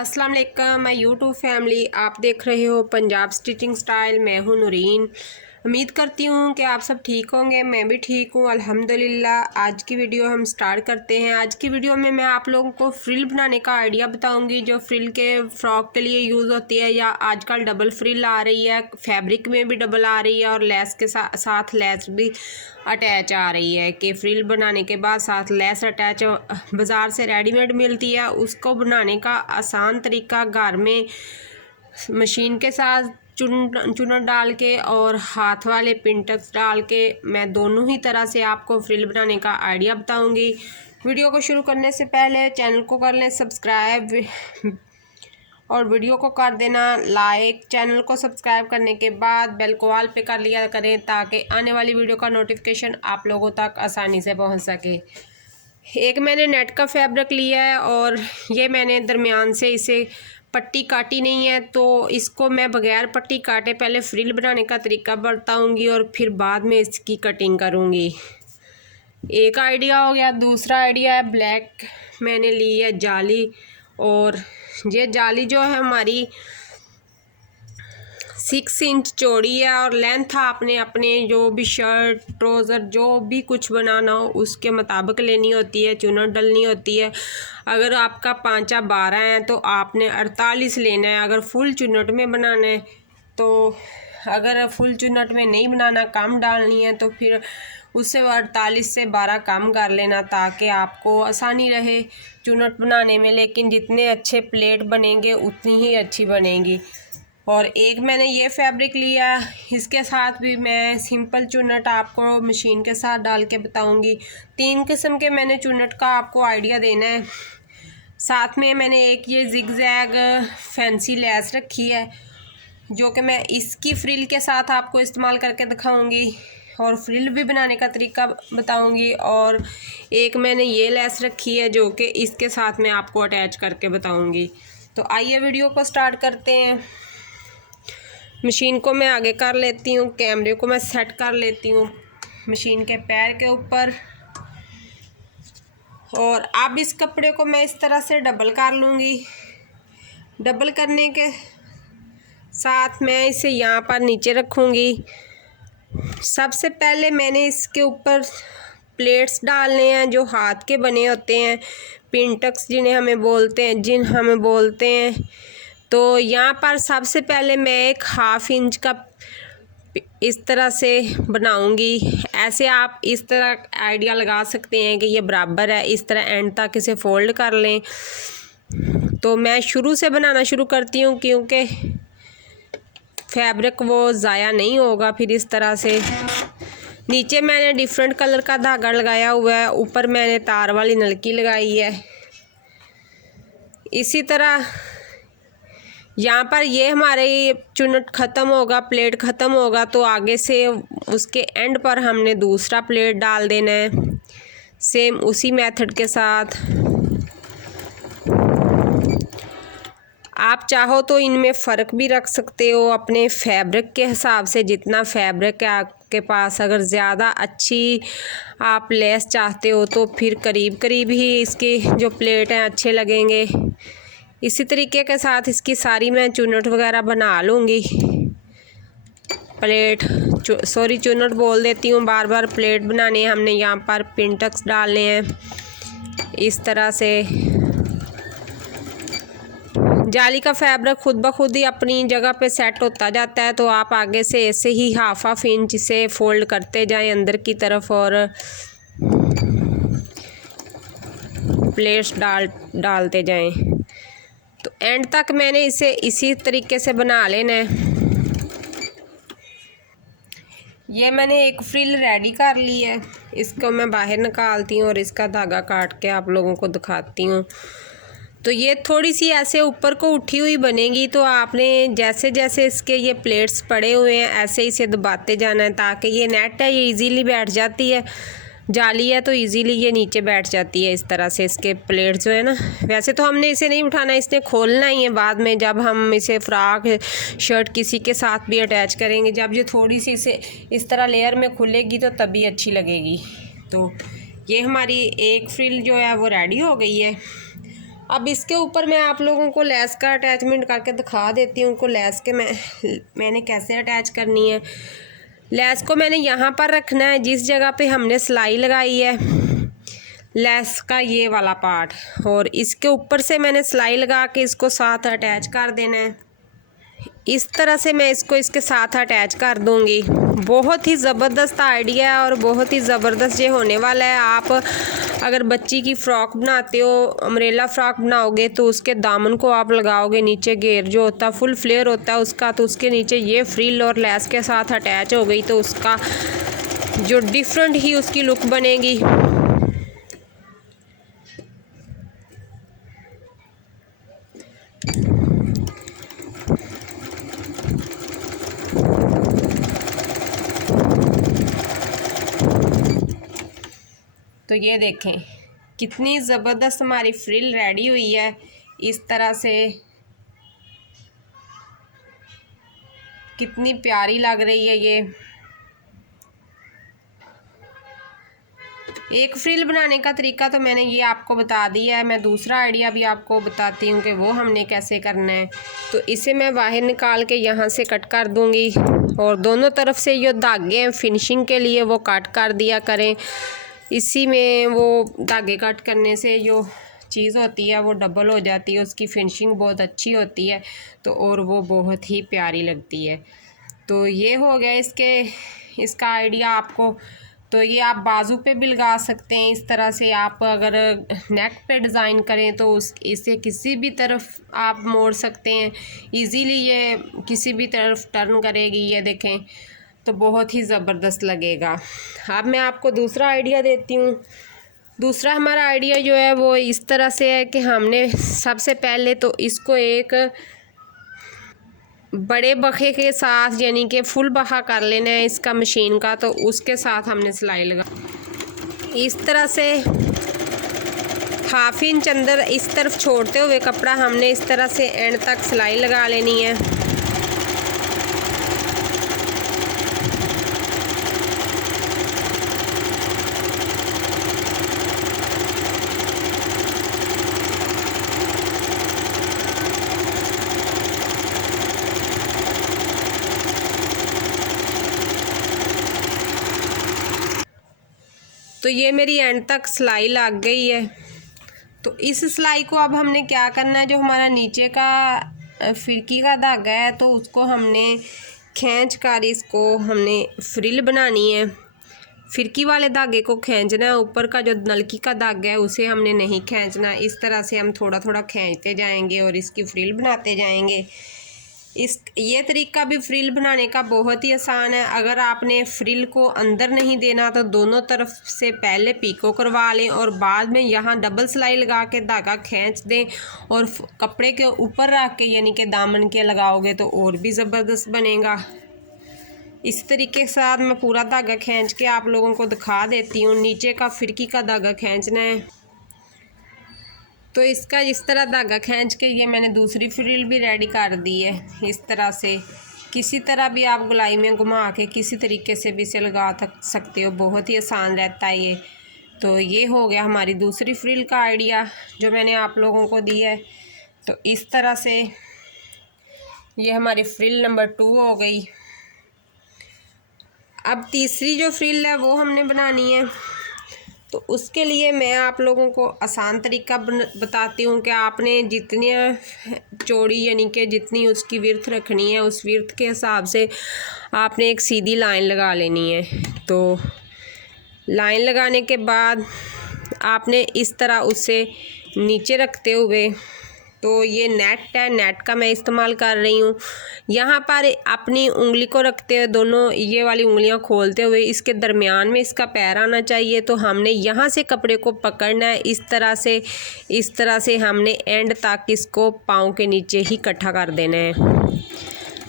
अस्सलाम वालेकुम my YouTube family. आप देख रहे हो पंजाब स्टिचिंग स्टाइल। मैं हूं नूरीन। उम्मीद करती हूं कि आप सब ठीक होंगे। मैं भी ठीक हूं अल्हम्दुलिल्लाह। आज की वीडियो हम स्टार्ट करते हैं। आज की वीडियो में मैं आप लोगों को फ्रिल बनाने का आइडिया बताऊंगी, जो फ्रिल के फ्रॉक के लिए यूज़ होती है, या आजकल डबल फ्रिल आ रही है, फैब्रिक में भी डबल आ रही है और लेस के साथ लेस भी अटैच आ रही है कि फ्रिल बनाने के बाद साथ लेस अटैच बाज़ार से रेडीमेड मिलती है। उसको बनाने का आसान तरीका घर में मशीन के साथ चुनट डाल के और हाथ वाले पिंटक्स डाल के मैं दोनों ही तरह से आपको फ्रिल बनाने का आइडिया बताऊंगी। वीडियो को शुरू करने से पहले चैनल को कर लें सब्सक्राइब और वीडियो को कर देना लाइक। चैनल को सब्सक्राइब करने के बाद बेल को ऑल पे कर लिया करें ताकि आने वाली वीडियो का नोटिफिकेशन आप लोगों तक आसानी से पहुंच सके। एक मैंने नेट का फैब्रिक लिया है और ये मैंने दरमियान से इसे पट्टी काटी नहीं है, तो इसको मैं बगैर पट्टी काटे पहले फ्रिल बनाने का तरीका बताऊंगी और फिर बाद में इसकी कटिंग करूंगी। एक आइडिया हो गया। दूसरा आइडिया है ब्लैक मैंने ली है जाली, और ये जाली जो है हमारी 6 इंच चौड़ी है और लेंथ आपने अपने जो भी शर्ट ट्राउज़र जो भी कुछ बनाना हो उसके मुताबिक लेनी होती है, चुनट डलनी होती है। अगर आपका 5 12 है तो आपने 48 लेना है। अगर फुल चुनट में बनाना है तो, अगर फुल चुनट में नहीं बनाना, कम डालनी है, तो फिर उससे 48 से 12 कम कर लेना ताकि आपको आसानी रहे चुनट बनाने में। लेकिन जितने अच्छे प्लेट बनेंगे उतनी ही अच्छी बनेगी। और एक मैंने ये फैब्रिक लिया, इसके साथ भी मैं सिंपल चुनट आपको मशीन के साथ डाल के बताऊंगी। 3 किस्म के मैंने चुनट का आपको आइडिया देना है। साथ में मैंने एक ये जिगजैग फैंसी लेस रखी है जो कि मैं इसकी फ्रिल के साथ आपको इस्तेमाल करके दिखाऊंगी और फ्रिल भी बनाने का तरीका बताऊंगी। और एक मैंने ये लेस रखी है जो कि इसके साथ मैं आपको अटैच करके बताऊंगी। तो आइए वीडियो को स्टार्ट करते हैं। मशीन को मैं आगे कर लेती हूँ, कैमरे को मैं सेट कर लेती हूँ मशीन के पैर के ऊपर, और अब इस कपड़े को मैं इस तरह से डबल कर लूँगी। डबल करने के साथ मैं इसे यहाँ पर नीचे रखूँगी। सबसे पहले मैंने इसके ऊपर प्लेट्स डालने हैं जो हाथ के बने होते हैं, पिंटक्स जिन्हें हमें बोलते हैं। तो यहाँ पर सबसे पहले मैं एक 1/2 इंच का इस तरह से बनाऊंगी। ऐसे आप इस तरह आइडिया लगा सकते हैं कि ये बराबर है, इस तरह एंड तक इसे फोल्ड कर लें। तो मैं शुरू से बनाना शुरू करती हूँ क्योंकि फैब्रिक वो ज़ाया नहीं होगा। फिर इस तरह से नीचे मैंने डिफरेंट कलर का धागा लगाया हुआ है, ऊपर मैंने तार वाली नलकी लगाई है। इसी तरह यहाँ पर ये हमारे चुनट ख़त्म होगा, प्लेट ख़त्म होगा, तो आगे से उसके एंड पर हमने दूसरा प्लेट डाल देना है सेम उसी मेथड के साथ। आप चाहो तो इनमें फ़र्क भी रख सकते हो अपने फैब्रिक के हिसाब से। जितना फैब्रिक है आपके पास, अगर ज़्यादा अच्छी आप लेस चाहते हो तो फिर करीब करीब ही इसके जो प्लेट हैं अच्छे लगेंगे। इसी तरीके के साथ इसकी सारी मैं चुनट वगैरह बना लूँगी। चुनट बोल देती हूँ बार बार। प्लेट बनाने हमने यहाँ पर पिंटक्स डालने हैं इस तरह से। जाली का फैब्रिक खुद ब खुद ही अपनी जगह पे सेट होता जाता है, तो आप आगे से ऐसे ही 1/2 इंच से फोल्ड करते जाएं अंदर की तरफ और प्लेट्स डालते जाएं। तो एंड तक मैंने इसे इसी तरीके से बना लेना है। ये मैंने एक फ्रिल रेडी कर ली है, इसको मैं बाहर निकालती हूँ और इसका धागा काट के आप लोगों को दिखाती हूँ। तो ये थोड़ी सी ऐसे ऊपर को उठी हुई बनेगी, तो आपने जैसे जैसे इसके ये प्लेट्स पड़े हुए हैं ऐसे इसे दबाते जाना है ताकि ये नेट है ये इजीली बैठ जाती है। जाली है तो इजीली ये नीचे बैठ जाती है इस तरह से इसके प्लेट्स जो है ना। वैसे तो हमने इसे नहीं उठाना, इसने खोलना ही है बाद में, जब हम इसे फ्रॉक शर्ट किसी के साथ भी अटैच करेंगे। जब ये थोड़ी सी इसे इस तरह लेयर में खुलेगी तो तभी अच्छी लगेगी। तो ये हमारी एक फ्रिल जो है वो रेडी हो गई है। अब इसके ऊपर मैं आप लोगों को लेस का अटैचमेंट करके दिखा देती हूँ को लेस के मैंने कैसे अटैच करनी है। लेस को मैंने यहाँ पर रखना है जिस जगह पे हमने सिलाई लगाई है लेस का ये वाला पार्ट, और इसके ऊपर से मैंने सिलाई लगा के इसको साथ अटैच कर देना है। इस तरह से मैं इसको इसके साथ अटैच कर दूंगी। बहुत ही ज़बरदस्त आइडिया है और बहुत ही ज़बरदस्त ये होने वाला है। आप अगर बच्ची की फ़्रॉक बनाते हो, अम्ब्रेला फ़्रॉक बनाओगे, तो उसके दामन को आप लगाओगे, नीचे घेर जो होता है फुल फ्लेयर होता है उसका, तो उसके नीचे ये फ्रिल और लेस के साथ अटैच हो गई तो उसका जो डिफरेंट ही उसकी लुक बनेगी। तो ये देखें कितनी ज़बरदस्त हमारी फ्रिल रेडी हुई है। इस तरह से कितनी प्यारी लग रही है। ये एक फ्रिल बनाने का तरीका तो मैंने ये आपको बता दिया है। मैं दूसरा आइडिया भी आपको बताती हूँ कि वो हमने कैसे करना है। तो इसे मैं बाहर निकाल के यहाँ से कट कर दूँगी और दोनों तरफ से जो धागे हैं फिनिशिंग के लिए वो कट कर दिया करें। इसी में वो धागे कट करने से जो चीज़ होती है वो डबल हो जाती है, उसकी फिनिशिंग बहुत अच्छी होती है तो और वो बहुत ही प्यारी लगती है। तो ये हो गया इसका आइडिया आपको। तो ये आप बाजू पे भी लगा सकते हैं। इस तरह से आप अगर नेक पे डिज़ाइन करें तो इसे किसी भी तरफ आप मोड़ सकते हैं इजीली, ये किसी भी तरफ टर्न करेगी। ये देखें तो बहुत ही ज़बरदस्त लगेगा। अब मैं आपको दूसरा आइडिया देती हूँ। दूसरा हमारा आइडिया जो है वो इस तरह से है कि हमने सबसे पहले तो इसको एक बड़े बखे के साथ यानी कि फुल बखा कर लेना है इसका मशीन का, तो उसके साथ हमने सिलाई लगा इस तरह से हाफ इंच अंदर इस तरफ छोड़ते हुए कपड़ा हमने इस तरह से एंड तक सिलाई लगा लेनी है। तो ये मेरी एंड तक सिलाई लग गई है। तो इस सिलाई को अब हमने क्या करना है, जो हमारा नीचे का फिरकी का धागा है तो उसको हमने खींच कर इसको हमने फ्रिल बनानी है। फिरकी वाले धागे को खींचना है, ऊपर का जो नलकी का धागा है उसे हमने नहीं खींचना। इस तरह से हम थोड़ा थोड़ा खींचते जाएंगे और इसकी फ्रिल बनाते जाएंगे। ये तरीका भी फ्रिल बनाने का बहुत ही आसान है। अगर आपने फ्रिल को अंदर नहीं देना तो दोनों तरफ से पहले पीको करवा लें और बाद में यहाँ डबल सिलाई लगा के धागा खींच दें और कपड़े के ऊपर रख के यानी कि दामन के लगाओगे तो और भी ज़बरदस्त बनेगा। इस तरीके के साथ मैं पूरा धागा खींच के आप लोगों को दिखा देती हूँ। नीचे का फिरकी का धागा खींचना है तो इसका इस तरह धागा खींच के ये मैंने दूसरी फ्रिल भी रेडी कर दी है। इस तरह से किसी तरह भी आप गोलाई में घुमा के किसी तरीके से भी इसे लगा सकते हो, बहुत ही आसान रहता है ये। तो ये हो गया हमारी दूसरी फ्रिल का आइडिया जो मैंने आप लोगों को दी है। तो इस तरह से ये हमारी फ्रिल नंबर 2 हो गई। अब तीसरी जो फ्रिल है वो हमने बनानी है। तो उसके लिए मैं आप लोगों को आसान तरीका बताती हूँ कि आपने जितनी चौड़ी यानी कि जितनी उसकी विर्थ रखनी है उस विर्थ के हिसाब से आपने एक सीधी लाइन लगा लेनी है। तो लाइन लगाने के बाद आपने इस तरह उसे नीचे रखते हुए, तो ये नेट है, नेट का मैं इस्तेमाल कर रही हूँ। यहाँ पर अपनी उंगली को रखते हुए दोनों ये वाली उंगलियाँ खोलते हुए इसके दरमियान में इसका पैर आना चाहिए। तो हमने यहाँ से कपड़े को पकड़ना है इस तरह से हमने एंड तक इसको पाँव के नीचे ही इकट्ठा कर देना है,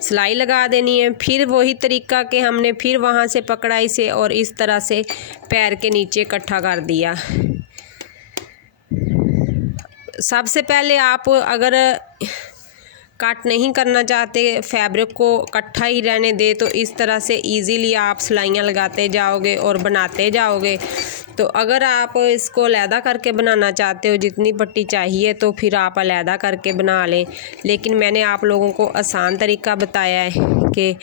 सिलाई लगा देनी है। फिर वही तरीका कि हमने फिर वहाँ से पकड़ा इसे और इस तरह से पैर के नीचे इकट्ठा कर दिया। सबसे पहले आप अगर कट नहीं करना चाहते, फैब्रिक को इकट्ठा ही रहने दे, तो इस तरह से इजीली आप सिलाइयाँ लगाते जाओगे और बनाते जाओगे। तो अगर आप इसको अलहदा करके बनाना चाहते हो, जितनी पट्टी चाहिए, तो फिर आप अलहदा करके बना लें। लेकिन मैंने आप लोगों को आसान तरीका बताया है कि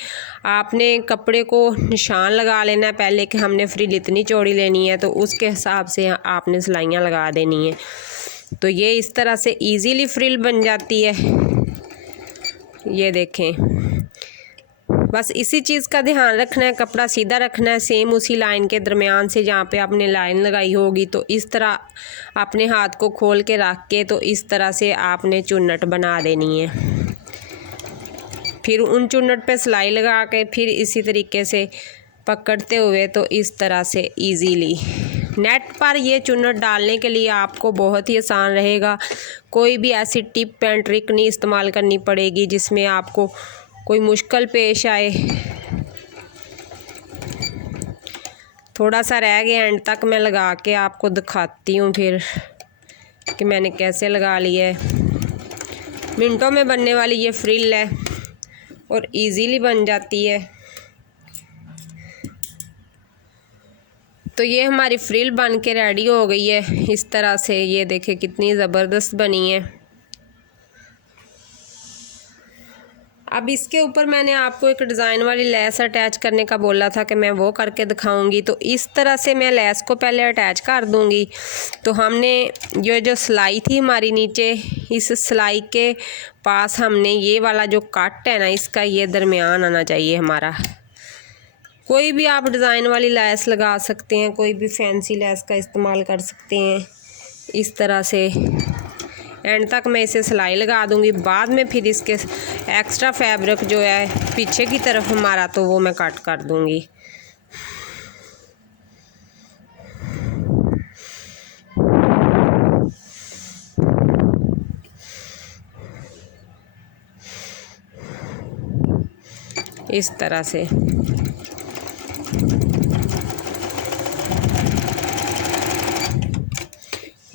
आपने कपड़े को निशान लगा लेना है पहले कि हमने फ्रिल इतनी चौड़ी लेनी है, तो उसके हिसाब से आपने सिलाइयाँ लगा देनी है। तो ये इस तरह से इजीली फ्रिल बन जाती है। ये देखें, बस इसी चीज़ का ध्यान रखना है, कपड़ा सीधा रखना है, सेम उसी लाइन के दरमियान से जहाँ पे आपने लाइन लगाई होगी, तो इस तरह अपने हाथ को खोल के रख के, तो इस तरह से आपने चुन्नट बना देनी है। फिर उन चुन्नट पे सिलाई लगा के फिर इसी तरीके से पकड़ते हुए, तो इस तरह से इजीली नेट पर ये चुन्नट डालने के लिए आपको बहुत ही आसान रहेगा। कोई भी ऐसी टिप एंड ट्रिक नहीं इस्तेमाल करनी पड़ेगी जिसमें आपको कोई मुश्किल पेश आए। थोड़ा सा रह गया, एंड तक मैं लगा के आपको दिखाती हूँ फिर कि मैंने कैसे लगा लिया है। मिनटों में बनने वाली ये फ्रिल है और इजीली बन जाती है। तो ये हमारी फ्रिल बन के रेडी हो गई है इस तरह से। ये देखें कितनी ज़बरदस्त बनी है। अब इसके ऊपर मैंने आपको एक डिज़ाइन वाली लेस अटैच करने का बोला था कि मैं वो करके दिखाऊंगी। तो इस तरह से मैं लेस को पहले अटैच कर दूंगी। तो हमने ये जो सिलाई थी हमारी नीचे, इस सिलाई के पास हमने ये वाला जो कट है ना, इसका ये दरमियान आना चाहिए हमारा। कोई भी आप डिज़ाइन वाली लेस लगा सकते हैं, कोई भी फैंसी लेस का इस्तेमाल कर सकते हैं। इस तरह से एंड तक मैं इसे सिलाई लगा दूंगी। बाद में फिर इसके एक्स्ट्रा फैब्रिक जो है पीछे की तरफ हमारा, तो वो मैं कट कर दूंगी। इस तरह से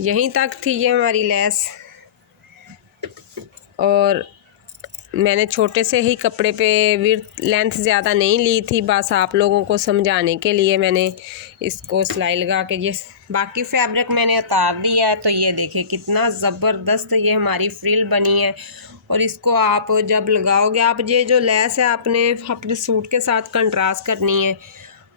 यहीं तक थी ये हमारी लेस, और मैंने छोटे से ही कपड़े पे विड्थ लेंथ ज़्यादा नहीं ली थी, बस आप लोगों को समझाने के लिए मैंने इसको सिलाई लगा के ये बाकी फैब्रिक मैंने उतार दिया है। तो ये देखिए कितना ज़बरदस्त ये हमारी फ्रिल बनी है। और इसको आप जब लगाओगे, आप ये जो लेस है आपने अपने सूट के साथ कंट्रास्ट करनी है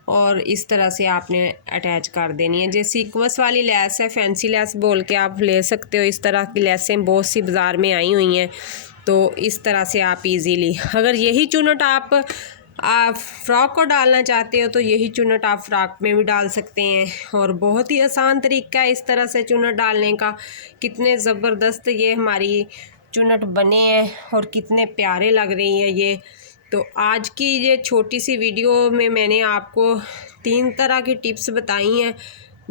और इस तरह से आपने अटैच कर देनी है। जो सीक्वेंस वाली लेस है, फैंसी लेस बोल के आप ले सकते हो। इस तरह की लेसें बहुत सी बाज़ार में आई हुई हैं। तो इस तरह से आप इजीली, अगर यही चुन्नट आप फ़्रॉक को डालना चाहते हो, तो यही चुन्नट आप फ़्रॉक में भी डाल सकते हैं। और बहुत ही आसान तरीका है इस तरह से चुन्नट डालने का। कितने ज़बरदस्त ये हमारी चुन्नट बने हैं और कितने प्यारे लग रही है ये। तो आज की ये छोटी सी वीडियो में मैंने आपको 3 तरह की टिप्स बताई हैं,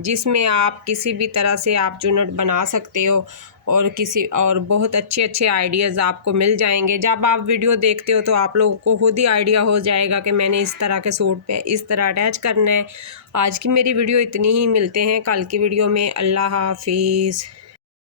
जिसमें आप किसी भी तरह से आप चुन्नट बना सकते हो और बहुत अच्छे अच्छे आइडियाज़ आपको मिल जाएंगे। जब आप वीडियो देखते हो तो आप लोगों को खुद ही आइडिया हो जाएगा कि मैंने इस तरह के सूट पे इस तरह अटैच करना है। आज की मेरी वीडियो इतनी ही, मिलते हैं कल की वीडियो में। अल्लाह हाफिज़।